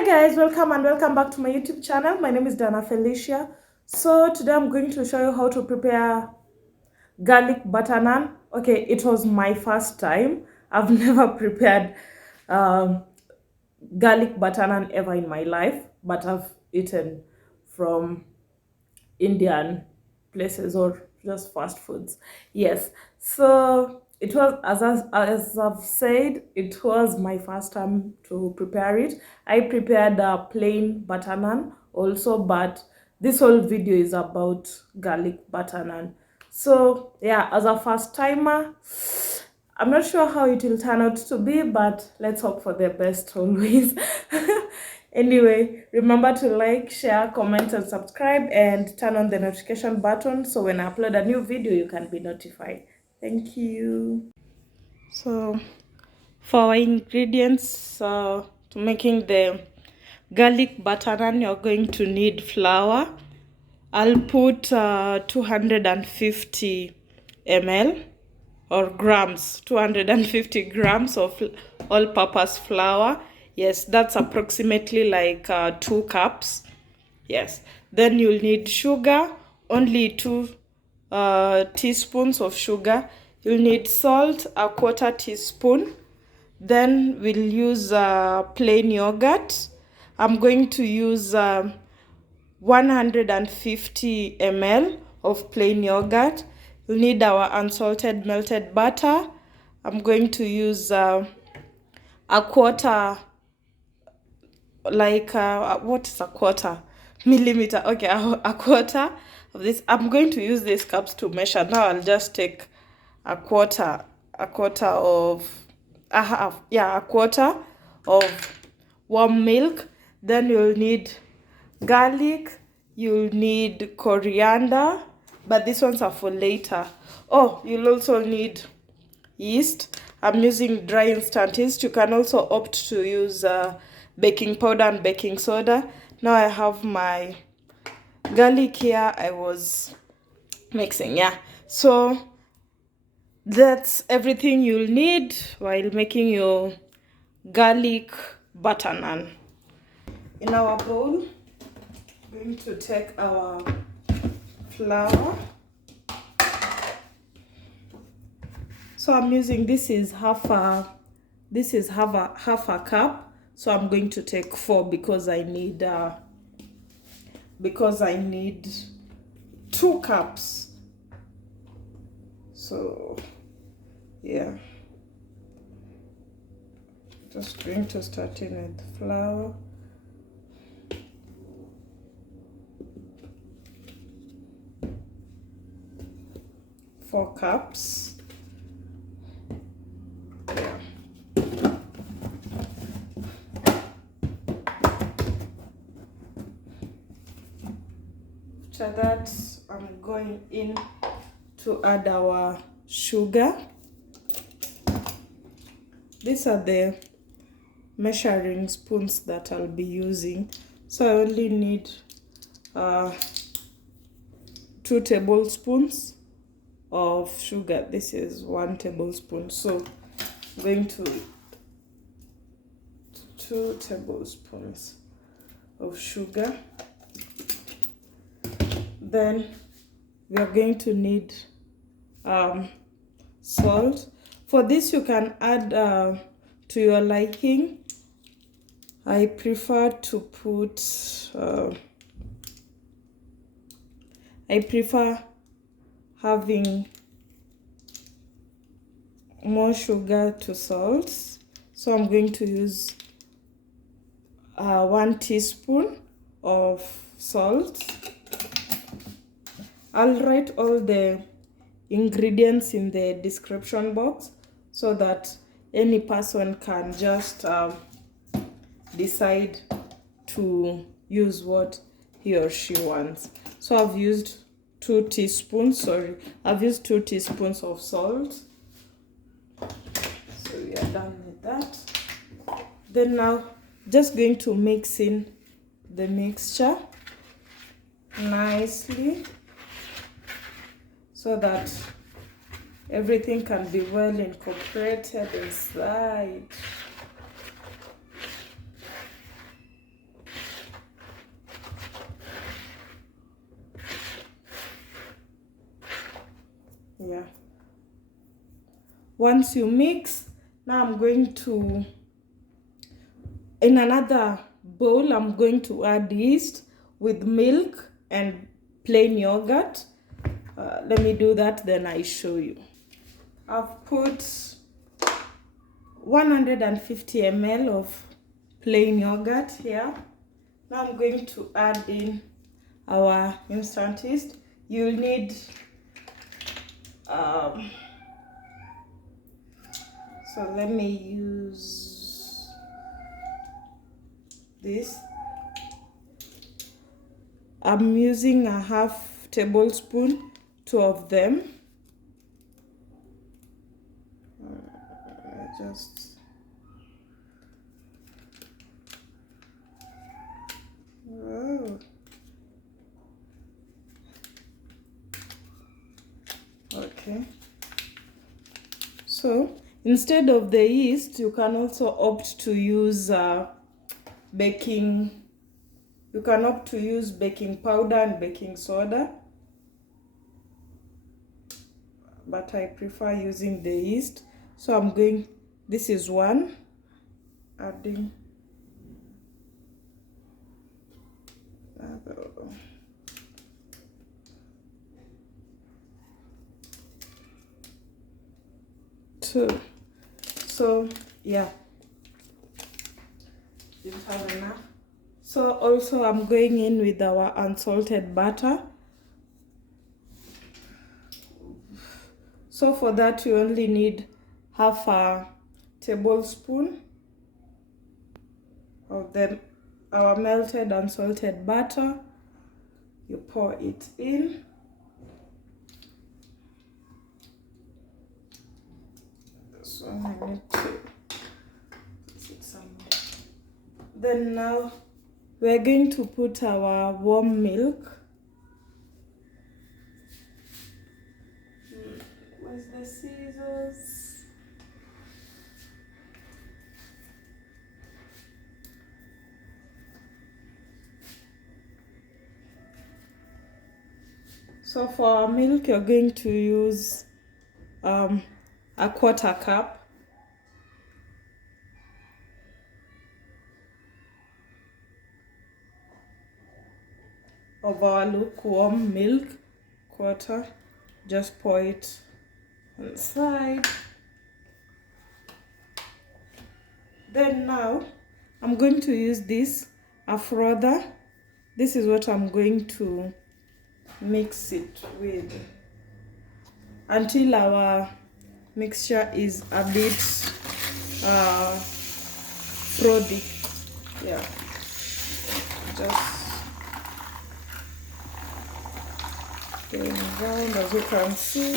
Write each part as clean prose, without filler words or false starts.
Hi guys, welcome and welcome back to my YouTube channel. My name is Dana Felicia. So today I'm going to show you how to prepare garlic butter naan. Okay, it was my first time. I've never prepared um, garlic butter naan ever in my life, but I've eaten from Indian places or just fast foods. Yes. So it was, as I've said, it was my first time to prepare it. I prepared a plain butter naan also, but this whole video is about garlic butter naan. So yeah, as a first timer, I'm not sure how it will turn out to be, but let's hope for the best always. Anyway, remember to like, share, comment, and subscribe, and turn on the notification button so when I upload a new video, you can be notified. Thank you. So, for our ingredients to making the garlic butter naan, you're going to need flour. I'll put 250 ml or grams, 250 grams of all-purpose flour. Yes, that's approximately like 2 cups. Yes, then you'll need sugar, only 2 teaspoons of sugar. You'll need salt, a 1/4 teaspoon. Then we'll use plain yogurt. I'm going to use 150 ml of plain yogurt. You'll need our unsalted melted butter. I'm going to use a 1/4, like what is a 1/4 millimeter? Okay, a 1/4 of this. I'm going to use these cups to measure. Now I'll just take a quarter of a half, yeah, a 1/4 of warm milk. Then you'll need garlic, you'll need coriander, but these ones are for later. Oh, you'll also need yeast. I'm using dry instant yeast. You can also opt to use baking powder and baking soda. Now I have my garlic here. I was mixing, yeah. So that's everything you'll need while making your garlic butter naan. In our bowl, we're going to take our flour. So I'm using, this is half a cup. So I'm going to take 4 because I need 2 cups. So yeah, just going to start in with flour. Four cups. After that, I'm going in to add our sugar. These are the measuring spoons that I'll be using. So I only need 2 tablespoons of sugar. This is 1 tablespoon. So I'm going to 2 tablespoons of sugar. Then we are going to need salt. For this you can add to your liking. I prefer to put I prefer having more sugar to salt, so I'm going to use 1 teaspoon of salt. I'll write all the ingredients in the description box so that any person can just decide to use what he or she wants. So I've used 2 teaspoons, I've used 2 teaspoons of salt. So we are done with that. Then now just going to mix in the mixture nicely so that everything can be well incorporated inside. Yeah. Once you mix, now I'm going to, in another bowl, I'm going to add yeast with milk and plain yogurt. Let me do that, then I show you. I've put 150 ml of plain yogurt here. Now I'm going to add in our instant yeast. You'll need so let me use this. I'm using a half tablespoon, 2 of them. Just oh. Okay. So instead of the yeast, you can also opt to use baking. You can opt to use baking powder and baking soda, but I prefer using the yeast. So I'm going, this is 1, adding another. Two. So yeah, didn't have enough. So also I'm going in with our unsalted butter. So for that you only need half a tablespoon of our melted unsalted butter. You pour it in. So I need to put it somewhere. Then now we're going to put our warm milk. Where's the scissors? So for our milk, you're going to use a 1/4 cup. Of our lukewarm milk, 1/4. Just pour it inside. Then now I'm going to use this, a frother. This is what I'm going to mix it with until our mixture is a bit frothy. Yeah, just going around, as you can see.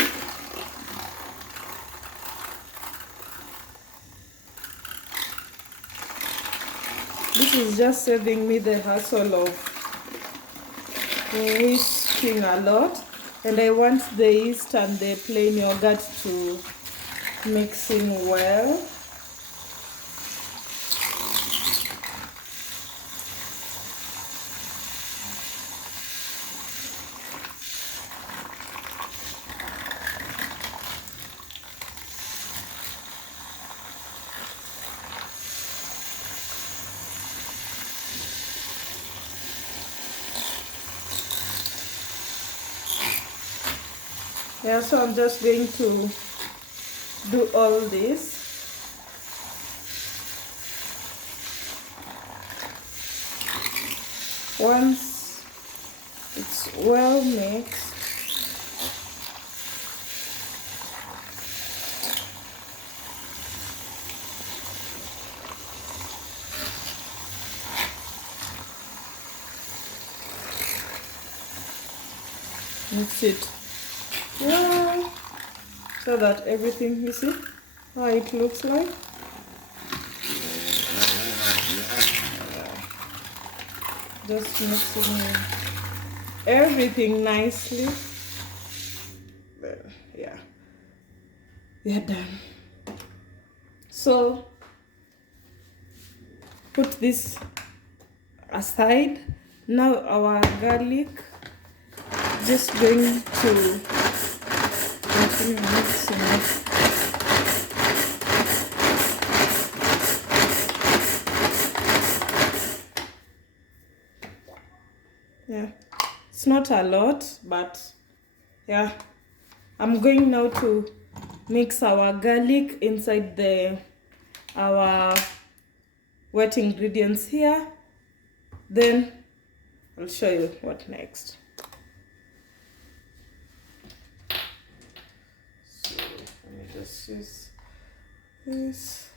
This is just saving me the hassle of whisking a lot, and I want the yeast and the plain yogurt to mix in well. Yeah, so I'm just going to do all this. Once it's well mixed, mix it well so that everything, you see how it looks like. Just mixing everything nicely. Yeah, we are done. So put this aside. Now our garlic, just going to continue mixing it. Yeah, it's not a lot, but yeah, I'm going now to mix our garlic inside our wet ingredients here. Then I'll show you what next. So let me just use this.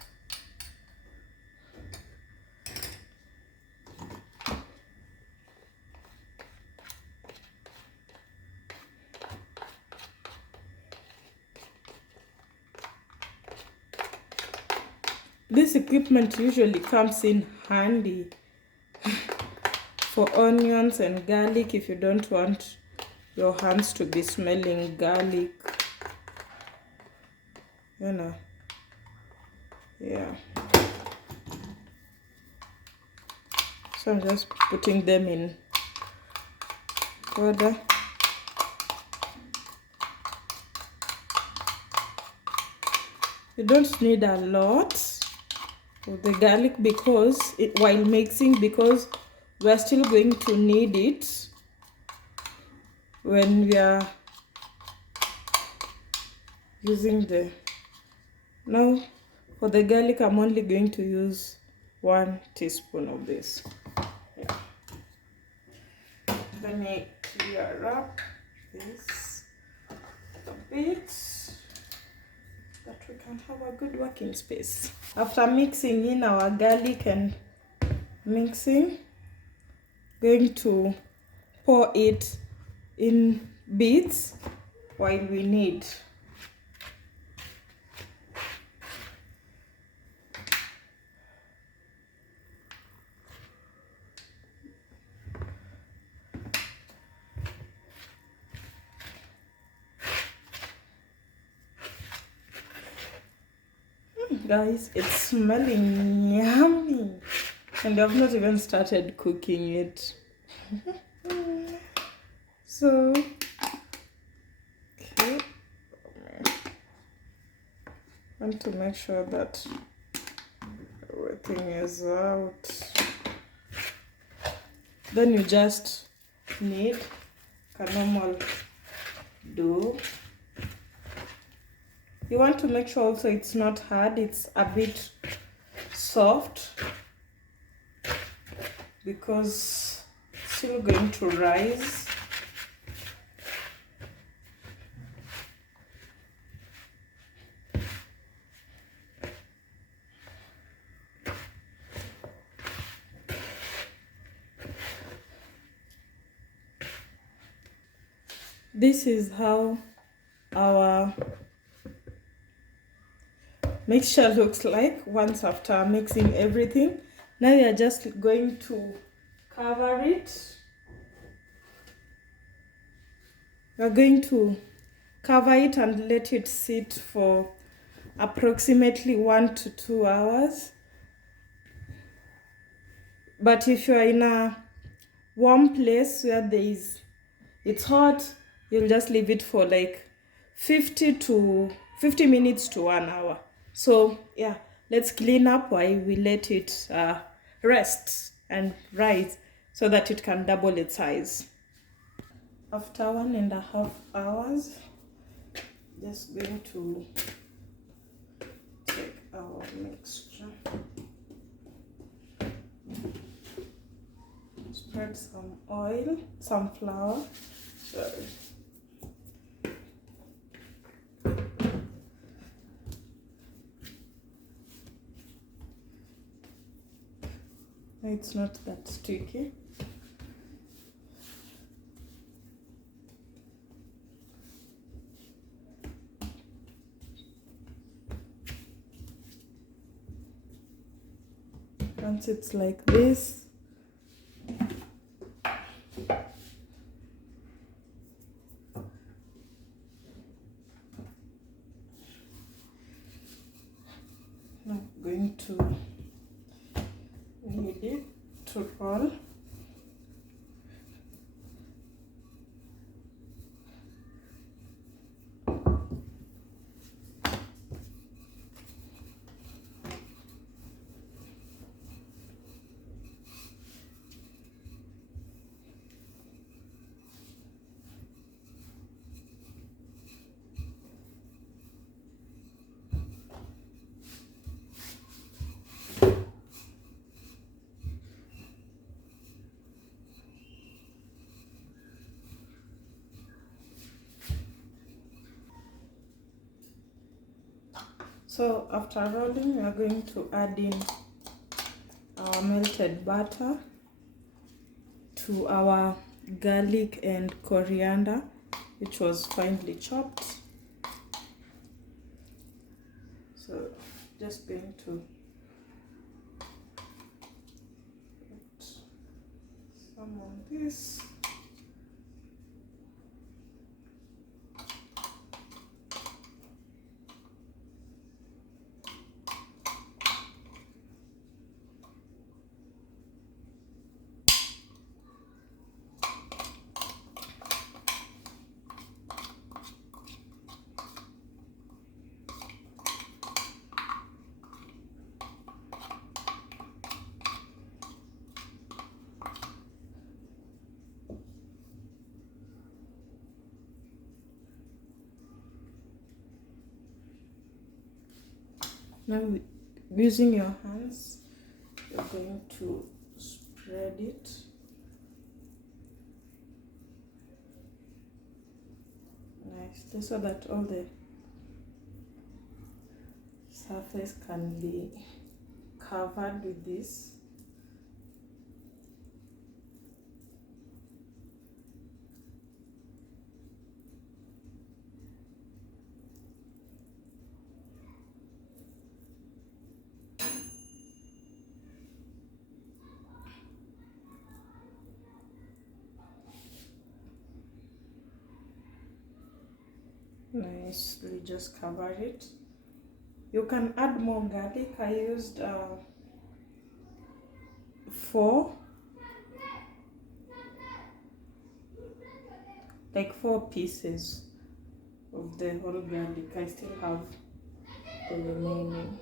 This equipment usually comes in handy for onions and garlic if you don't want your hands to be smelling garlic, you know. Yeah, so I'm just putting them in order. You don't need a lot of the garlic while mixing, because we're still going to need it when we are using the... Now for the garlic, I'm only going to use 1 teaspoon of this. Yeah. Let me clear up this a bit, that we can have a good working space. After mixing in our garlic and mixing, going to pour it in bits while we knead. Guys, it's smelling yummy, and I've not even started cooking it. So okay, I want to make sure that everything is out. Then you just knead a normal dough. You want to make sure also it's not hard, it's a bit soft, because it's still going to rise. This is how our mixture looks like once after mixing everything. Now we are just going to cover it. We're going to cover it and let it sit for approximately 1 to 2 hours. But if you're in a warm place where it's hot, you'll just leave it for like 50 minutes to 1 hour. So yeah, let's clean up while we let it rest and rise so that it can double its size. After 1.5 hours, just going to take our mixture, spread some oil, some flour, sorry. It's not that sticky. Once it's like this, I'm going to knead it to roll. So after rolling, we are going to add in our melted butter to our garlic and coriander, which was finely chopped. So just going to put some on this. Now, using your hands, you're going to spread it. Nicely, so that all the surface can be covered with this. Nicely, just cover it. You can add more garlic. I used 4 pieces of the whole garlic. I still have the remaining.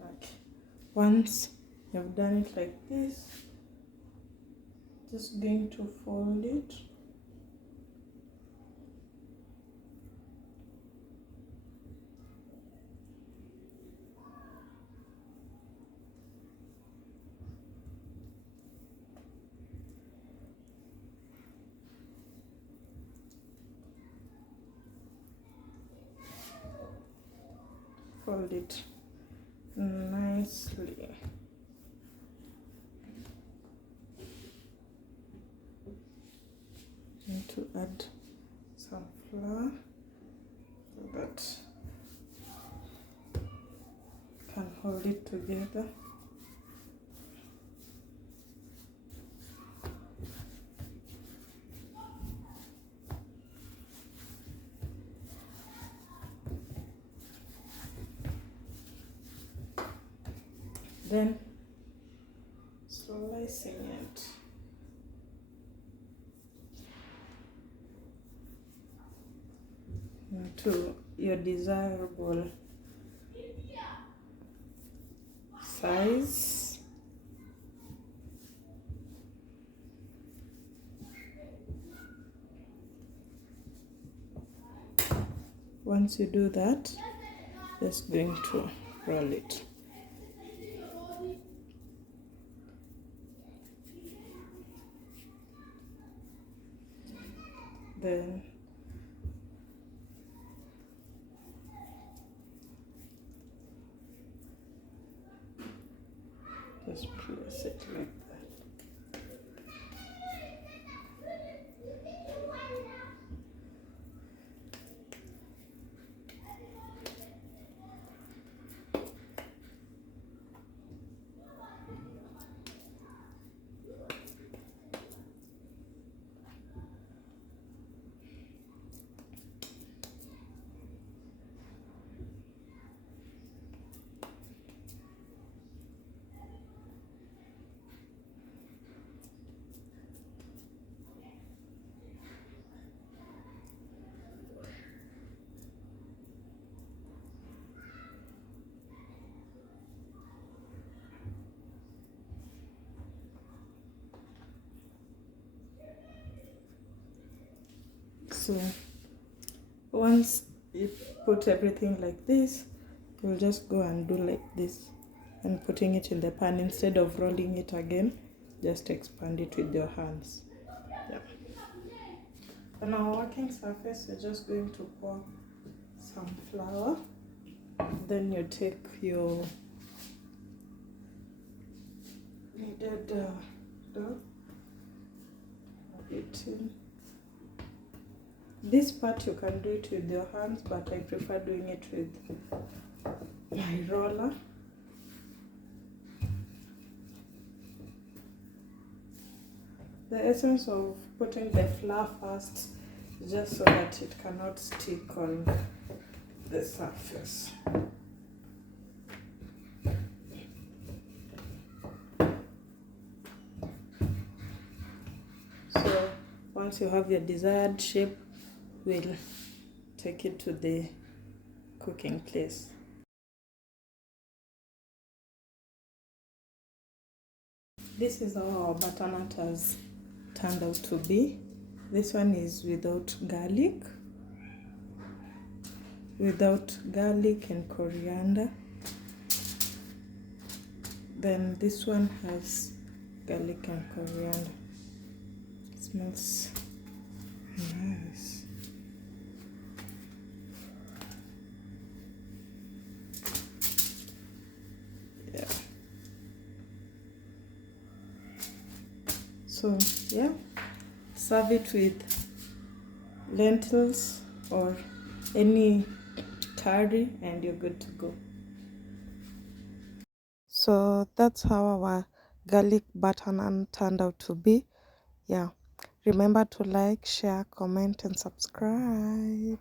Okay. Once you've done it like this, just going to fold it. Fold it nicely. Need to add some flour so that you can hold it together. Then slicing it. Into your desirable size. Once you do that, just going to roll it. Then just press it like that. So once you put everything like this, you'll just go and do like this and putting it in the pan instead of rolling it again. Just expand it with your hands. Yeah. On our working surface, you're just going to pour some flour. Then you take your kneaded dough, it in. This part you can do it with your hands, but I prefer doing it with my roller. The essence of putting the flour first is just so that it cannot stick on the surface. So once you have your desired shape, we'll take it to the cooking place. This is how our butternut has turned out to be. This one is without garlic and coriander. Then this one has garlic and coriander. It smells nice. Yeah. So yeah, serve it with lentils or any curry and you're good to go. So that's how our garlic butter naan turned out to be. Yeah, remember to like, share, comment and subscribe.